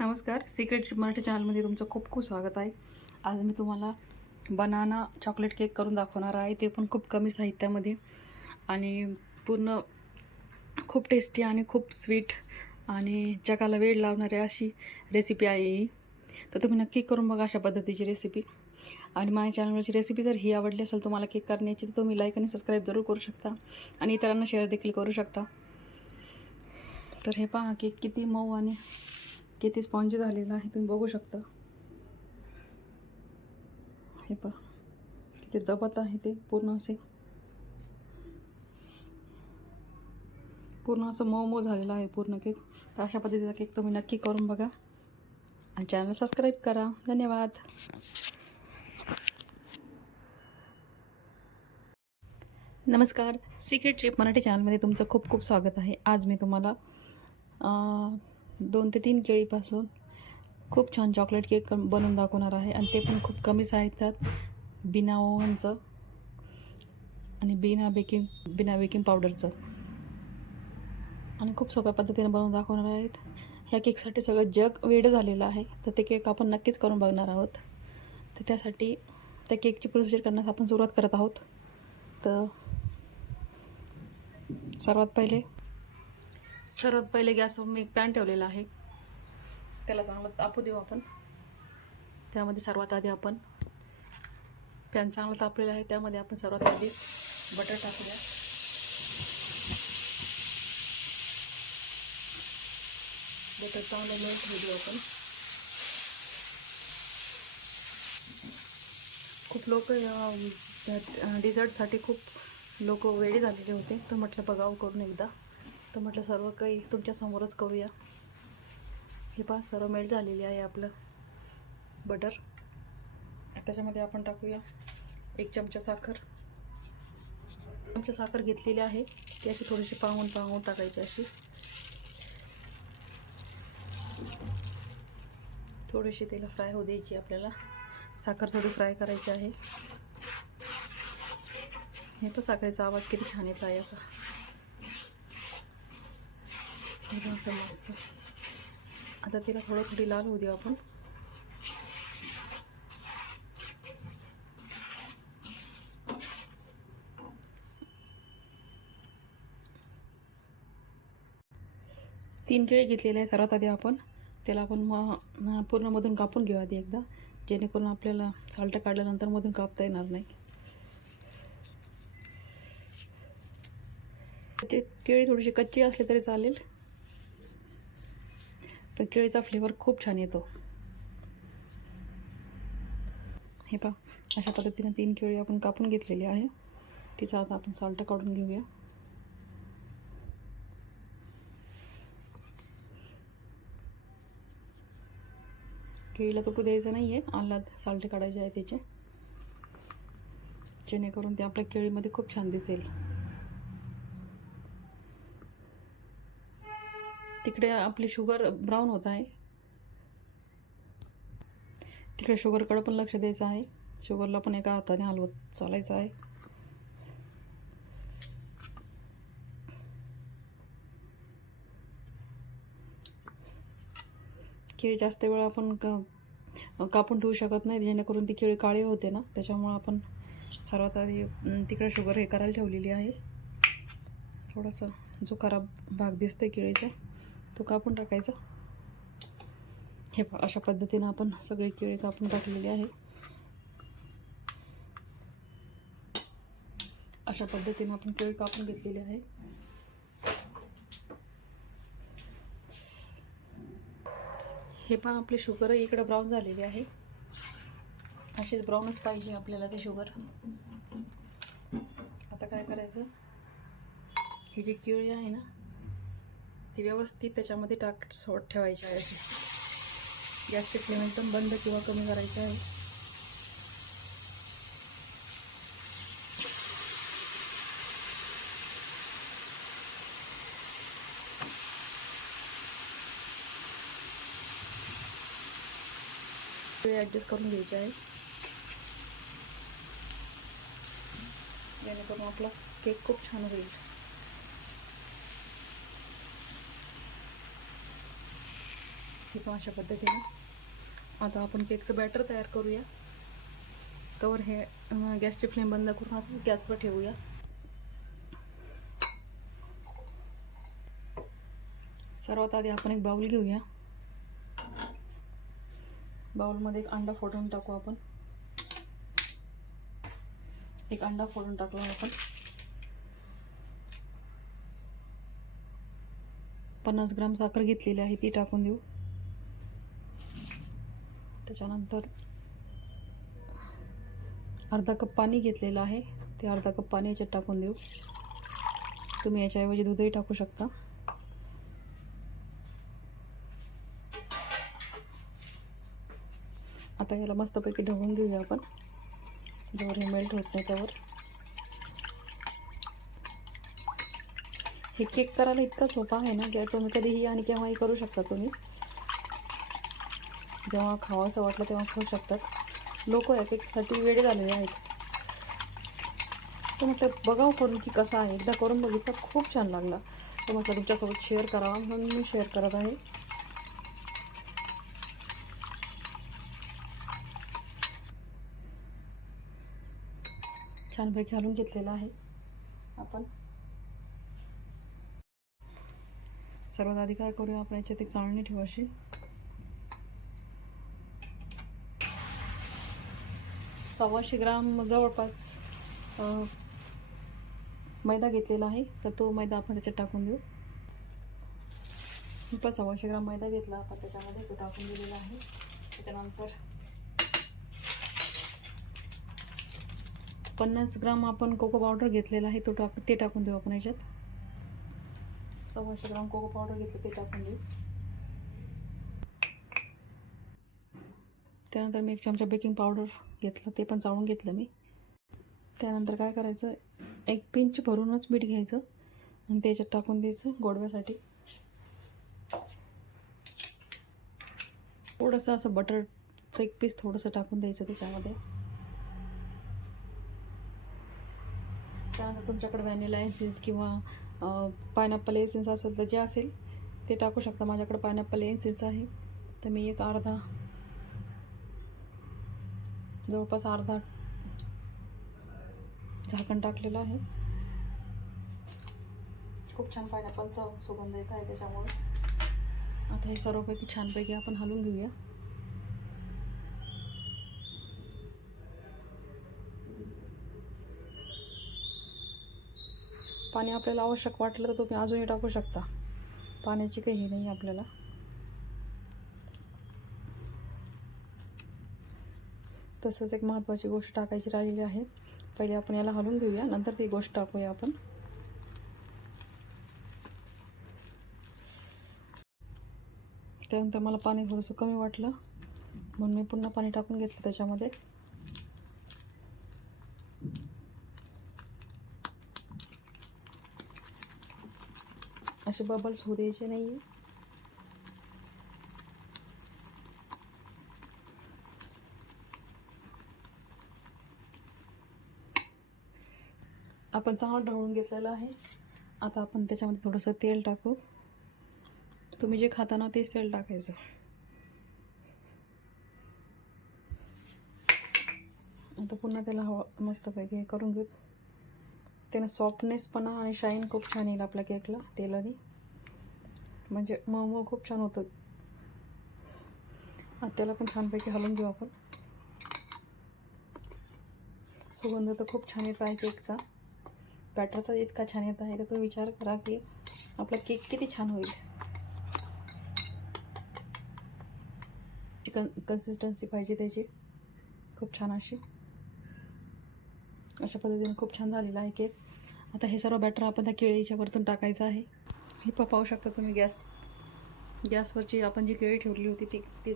नमस्कार. सिक्रेट मराठी चॅनलमध्ये तुमचं खूप खूप स्वागत आहे. आज मी तुम्हाला बनाना चॉकलेट केक करून दाखवणार आहे. ते पण खूप कमी साहित्यामध्ये आणि पूर्ण खूप टेस्टी आणि खूप स्वीट आणि जगाला वेळ लावणारी अशी रेसिपी आहे ही. तर तुम्ही नक्की करून बघा अशा पद्धतीची रेसिपी आणि माझ्या चॅनलवरची रेसिपी जर ही आवडली असेल तुम्हाला केक करण्याची तर तुम्ही लाईक आणि सबस्क्राईब जरूर करू शकता. आणि इतरांना शेअर देखील करू शकता. तर हे पहा केक किती मऊ आणि किती स्पॉन्जी झालेला आहे तुम्ही बघू शकता. हे पहा किती दबत आहे ते पूर्ण असे. पूर्ण असं मऊ मऊ झालेलं आहे पूर्ण केक तर अशा पद्धतीचा केक तुम्ही नक्की करून बघा. आणि चॅनल सबस्क्राईब करा. धन्यवाद. नमस्कार. सिक्रेट चिप मराठी चॅनलमध्ये तुमचं खूप खूप स्वागत आहे. आज मी तुम्हाला दोन ते तीन केळीपासून खूप छान चॉकलेट केक बनवून दाखवणार आहे. आणि ते पण खूप कमी साहित्यात. बिना ओव्हनचं आणि बिना बेकिंग बिना बेकिंग पावडरचं आणि खूप सोप्या पद्धतीने बनवून दाखवणार आहेत. ह्या केकसाठी सगळं जग वेडं झालेलं आहे. तर ते केक आपण नक्कीच करून बघणार आहोत. तर त्यासाठी त्या केकची प्रोसिजर करण्यास आपण सुरुवात करत आहोत. तर सर्वात पहिले सर्वात पहिले गॅसवर मी एक पॅन ठेवलेला आहे. त्याला चांगलं तापू देऊ आपण. त्यामध्ये सर्वात आधी आपण पॅन चांगला तापलेला आहे. त्यामध्ये आपण सर्वात आधी बटर टाकूया. बटर चांगलं मेल्ट होऊ देऊ आपण. खूप लोक डिझर्टसाठी खूप लोक वेळी झालेले होते. तर म्हटलं बघावं करून एकदा. तर म्हटलं सर्व काही तुमच्यासमोरच करूया. हे पहा सर्व मेल्ट झालेली आहे आपलं बटर. त्याच्यामध्ये आपण टाकूया एक चमचा साखर. चमचा साखर घेतलेली आहे ती अशी थोडीशी पाहून पाहून टाकायची अशी. थोडीशी त्याला फ्राय होऊ द्यायची आपल्याला. साखर थोडी फ्राय करायची आहे. हे पण साखरेचा आवाज किती छान येत आहे असा. एकदम असं मस्त आता तिला थोडं थोडी लाल होऊ देऊ आपण. तीन केळी घेतलेले आहे सर्वात आधी आपण. त्याला आपण मग पूर्णमधून कापून घेऊ आधी एकदा. जेणेकरून आपल्याला साल्ट काढल्यानंतर मधून कापता येणार नाही. ते केळी थोडीशी कच्ची असली तरी चालेल. तर केळीचा फ्लेवर खूप छान येतो. हे पहा अशा पद्धतीने तीन केळी आपण कापून घेतलेली आहे. तिचा आता आपण साल्ट काढून घेऊया. केळीला तुटू द्यायचं नाही आहे आल्हाद साल्ट काढायचे आहे त्याचे. जेणेकरून ते आपल्या केळीमध्ये खूप छान दिसेल. तिकडे आपली शुगर ब्राऊन होत आहे. तिकडे शुगरकडं पण लक्ष द्यायचं आहे. शुगरला पण एका हाताने हलवत चालायचं आहे. केळी जास्त वेळ आपण क कापून ठेवू शकत नाही जेणेकरून ती केळी काळी होते ना. त्याच्यामुळं आपण सर्वात आधी तिकडे शुगर हे करायला ठेवलेली आहे. थोडासा जो खराब भाग दिसतोय केळीचा. तो कापून टाकायचा? हे पण अशा पद्धतीनं आपण सगळे केळी कापून टाकलेले आहे. अशा पद्धतीनं आपण केळी कापून घेतलेली आहे. हे पण आपले शुगर इकडं ब्राऊन झालेले आहे. असेच ब्राऊनच पाहिजे आपल्याला ते शुगर. आता काय करायचं? ही जी केळी आहे ना ती व्यवस्थित त्याच्यामध्ये टाक सोड ठेवायची आहे. गॅसचे फ्लेम एकदम बंद किंवा कमी करायचे आहे. ॲडजस्ट करून घ्यायचे आहे. जेणेकरून आपला केक खूप छान होईल. ठीक अशा पद्धतीने. आता आपण केकचं बॅटर तयार करूया. तर हे गॅसची फ्लेम बंद करून असंच गॅसवर ठेवूया. सर्वात आधी आपण एक बाउल घेऊया. बाऊलमध्ये एक अंडा फोडून टाकू आपण. एक अंडा फोडून टाकला आपण. पन्नास ग्राम साखर घेतलेली आहे ती टाकून देऊ. त्याच्यानंतर अर्धा कप पाणी घेतलेलं आहे. ते अर्धा कप पाणी याच्यात टाकून देऊ. तुम्ही याच्याऐवजी दूधही टाकू शकता. आता याला मस्तपैकी ढवून घेऊया आपण. जोवर हे मेल्ट होत नाही त्यावर. हे केक करायला इतका सोपा आहे ना की तुम्ही कधीही आणि केव्हाही करू शकता तुम्ही. जेव्हा खावासं वाटलं तेव्हा खाऊ शकतात. लोक एफेक्टसाठी वेळ झालेले आहेत. तर म्हटलं बघावं करून की कसा आहे. एकदा करून बघितलं खूप छान लागला. तर म्हटलं तुमच्यासोबत शेअर करावा म्हणून मी शेअर करत आहे. छानपैकी घालून घेतलेला आहे आपण. सर्वात आधी काय करूया? आपण याच्यात एक चाळणी ठेवाशी सव्वाशे ग्राम जवळपास मैदा घेतलेला आहे. तर तो मैदा आपण त्याच्यात टाकून देऊ. मी पण सव्वाशे ग्राम मैदा घेतला. आपण त्याच्यामध्ये तो टाकून दिलेला आहे. त्याच्यानंतर पन्नास ग्राम आपण कोको पावडर घेतलेला आहे. तो टाक ते टाकून देऊ आपण याच्यात. सव्वाशे ग्राम कोको पावडर घेतलं ते टाकून देऊ. त्यानंतर मी एक चमचा बेकिंग पावडर घेतलं ते पण चाळून घेतलं मी. त्यानंतर काय करायचं एक पिंच भरूनच मीठ घ्यायचं आणि त्याच्यात टाकून द्यायचं गोडव्यासाठी. थोडंसं असं बटरचं एक पीस थोडंसं टाकून द्यायचं त्याच्यामध्ये. त्यानंतर तुमच्याकडे व्हॅनिला एसेन्स किंवा पायनॅपल एसेन्स असेल तर जे असेल ते टाकू शकता. माझ्याकडे पायनॅपल एसेन्स आहे. तर मी एक अर्धा जवळपास अर्धा झाकण टाकलेलं आहे. खूप छान पायनॅपलचा सुगंध येत आहे त्याच्यामुळे. आता हे सर्वपैकी छानपैकी आपण हलवून घेऊया. पाणी आपल्याला आवश्यक वाटलं तर तुम्ही अजूनही टाकू शकता. पाण्याची काही हे नाही आपल्याला. तसंच एक महत्त्वाची गोष्ट टाकायची राहिलेली आहे. पहिले आपण याला हलवून घेऊया नंतर ती गोष्ट टाकूया आपण. त्यानंतर मला पाणी थोडंसं कमी वाटलं. म्हणून मी पुन्हा पाणी टाकून घेतलं त्याच्यामध्ये. असे बबल्स होऊ द्यायचे नाही आहे आपण चांगलं ढवळून घेतलेलं आहे. आता आपण त्याच्यामध्ये थोडंसं तेल टाकू. तुम्ही जे खाता ना तेच तेल टाकायचं. आता पुन्हा त्याला हवा मस्तपैकी हे करून घेऊ. त्याने सॉफ्टनेसपणा आणि शाईन खूप छान येईल आपल्या केकला तेलाने. म्हणजे मऊ खूप छान होतं. आता त्याला पण छानपैकी हलवून घेऊ आपण. सुगंध तर खूप छान येत आहे केकचा बॅटरचा इतका छान येत आहे तर तुम्ही विचार करा की आपला केक किती छान होईल. चिकन कन्सिस्टन्सी पाहिजे त्याची. खूप छान अशी. अशा पद्धतीने खूप छान झालेला आहे केक. आता हे सर्व बॅटर आपण त्या केळीच्या वरतून टाकायचं आहे. हे प पाहू शकता तुम्ही गॅस. गॅसवरची आपण जी केळी ठेवली होती ती ती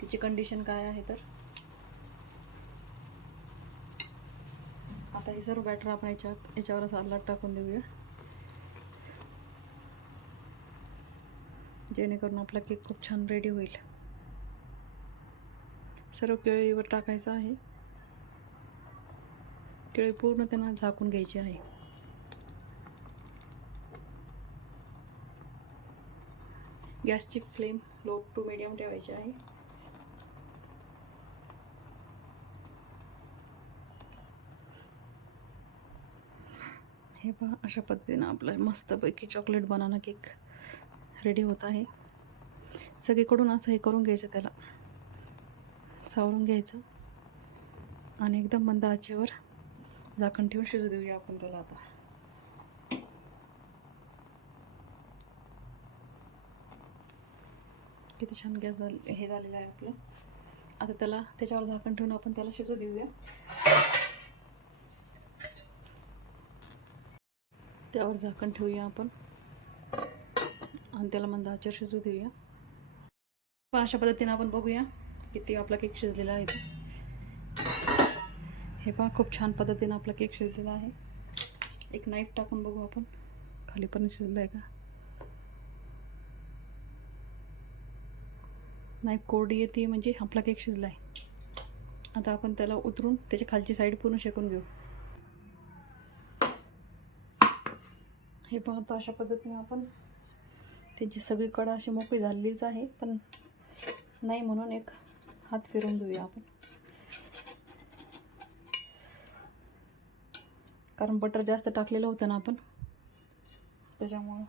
तिची कंडिशन काय आहे तर? आता हे सर्व बॅटर आपण याच्यात याच्यावर सालाड टाकून देऊया. जेणेकरून आपला केक खूप छान रेडी होईल. सर्व केळीवर टाकायचं आहे. केळी पूर्ण त्यांना झाकून घ्यायची आहे. गॅसची फ्लेम लो टू मिडियम ठेवायची आहे. हे पहा अशा पद्धतीनं आपलं मस्तपैकी चॉकलेट बनाना केक रेडी होत आहे. सगळीकडून असं हे करून घ्यायचं त्याला. सावरून घ्यायचं. आणि एकदम मंद आचेवर झाकण ठेवून शिजू देऊया आपण त्याला आता. किती छान गॅस झाले हे झालेलं आहे आपलं. आता त्याला त्याच्यावर झाकण ठेवून आपण त्याला शिजू देऊया. त्यावर झाकण ठेवूया आपण. आणि त्याला मंद आचार शिजू देऊया. पण अशा पद्धतीने आपण बघूया किती आपला केक शिजलेला आहे. हे पहा खूप छान पद्धतीनं आपला केक शिजलेला आहे. एक नाईफ टाकून बघू आपण. खाली पण शिजलं आहे का? नाईफ कोरडी येते म्हणजे आपला केक शिजला आहे आता आपण त्याला उतरून त्याची खालची साईड पूर्ण शेकून घेऊ. हे पाहतो अशा पद्धतीने आपण. त्याची सगळी कडा अशी मोकळी झालेलीच आहे पण नाही म्हणून एक हात फिरून घेऊया आपण. कारण बटर जास्त टाकलेलं होतं ना आपण. त्याच्यामुळं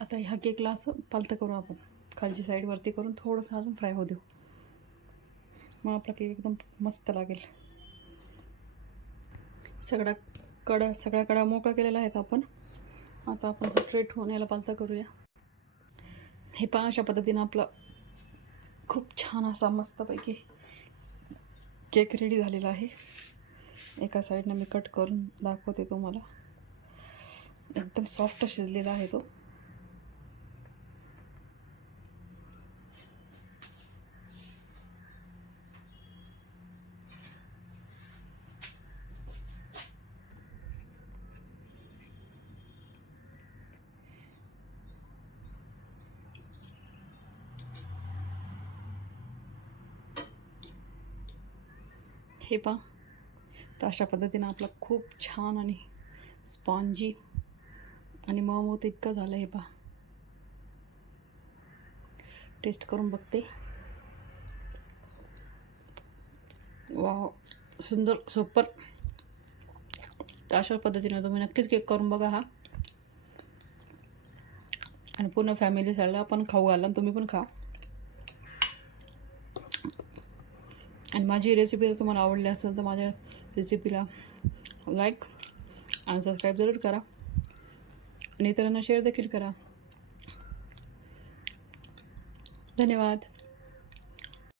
आता ह्या केकला असं पालतं करू आपण. खालची साईड वरती करून थोडंसं अजून फ्राय होऊ देऊ. मग आपला केक एकदम मस्त लागेल. सगळ्या कडा सगळ्या कडा मोकळा केलेला आहेत आपण. आता आपण स्ट्रेट होऊन याला पालता करूया. हे पहा अशा पद्धतीनं आपला खूप छान असा मस्तपैकी केक रेडी झालेला आहे. एका साईडनं मी कट करून दाखवते तुम्हाला. एकदम सॉफ्ट शिजलेला आहे तो. हे पहा. तर अशा पद्धतीनं आपला खूप छान आणि स्पॉन्जी आणि मऊ तर इतकं झालं हे पहा. टेस्ट करून बघते. वा सुंदर सुपर तर अशा पद्धतीनं तुम्ही नक्कीच केक करून बघा हा. आणि पूर्ण फॅमिलीसाठी पण खाऊ घाला आणि तुम्ही पण खा. आणि माझी रेसिपी जर तुम्हाला आवडली असेल तर माझ्या रेसिपीला लाईक आणि सबस्क्राईब जरूर करा. आणि इतरांना शेअर देखील करा. धन्यवाद.